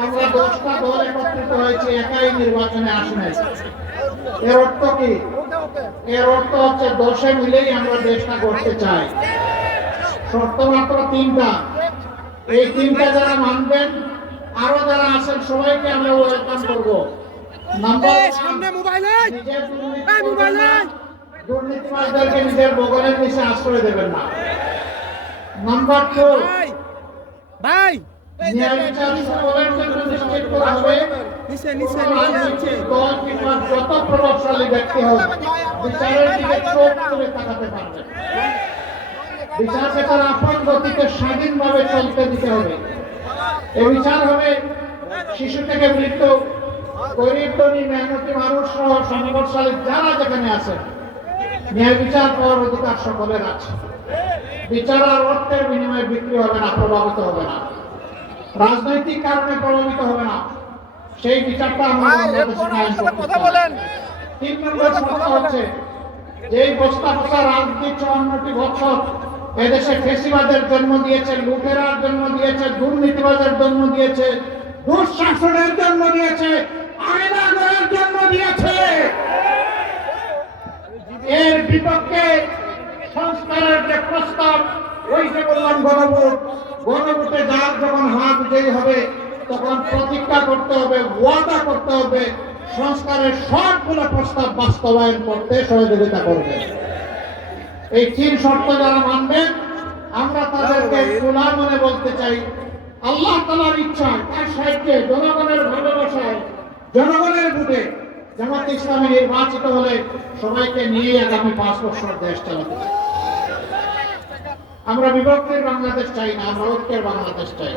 আমরা দশটা দল একত্রিত হয়েছে একাই নির্বাচনে আসে নাই এর অর্থ কি? এর অর্থ হচ্ছে দশে মিলেই আমরা দেশটা করতে চাই। শর্ত মাত্র তিনটা। এই তিনটা যারা মানবেন আরও যারা আছেন সবাইকে আমরা ওয়েলকাম করব। নাম্বার সামনে মোবাইল মোবাইল! দুর্নীতিবাজদেরকে নিজের বগলের নিচে আশ্রয় দেবেন না। নাম্বার টু ভাই। যত প্রভাবশালী ব্যক্তি হোক বিচারের দিকে চোখ তুলে তাকাতে পারবে। বিচারকে তার আপন গতিতে স্বাধীনভাবে চলতে দিতে হবে। এ বিচার হবে শিশু থেকে মৃত্যু গরিব ধনী মেহনতি মানুষ সহ সংঘর্ষালী যারা যেখানে আছে। ন্যায় বিচার পাওয়ার অধিকার সকলের আছে। বিচার আর অর্থের বিনিময়ে বিক্রি হবে না প্রভাবিত হবে না। রাজনৈতিক কারণে প্রভাবিত হবে না। সেই বিচারটা তিন নম্বর সমস্যা হচ্ছে যেই বস্তা বস্তা রাজনীতি চুয়ান্নটি বছর এদেশে ফেসিবাদের জন্ম দিয়েছে লুটেরার জন্ম দিয়েছে দুর্নীতিবাদের জন্ম দিয়েছে দুঃশাসনের জন্ম দিয়েছে আয়নাগরের জন্ম দিয়েছে। এর বিপক্ষে সংস্কারের যে প্রস্তাব ওই যে বললাম গণভোট গণভোটে যার যখন হাত বিজয়ী হবে তখন প্রতিজ্ঞা করতে হবে ওয়াদা করতে হবে সংস্কারের সবগুলো প্রস্তাব বাস্তবায়ন করতে সহযোগিতা করবে। এই তিন শর্ত যারা মানবেন আমরা তাদেরকে খোলা মনে বলতে চাই। আল্লাহ তালার ইচ্ছায় তার সাহিত্যে জনগণের ভালোবাসায় জনগণের ভোটে জামাত ইসলামী নির্বাচিত হলে সবাইকে নিয়ে আগামী পাঁচ বছর দেশ চালাতে আমরা বিভক্তের বাংলাদেশ চাই না আমরা ঐক্যের বাংলাদেশ চাই।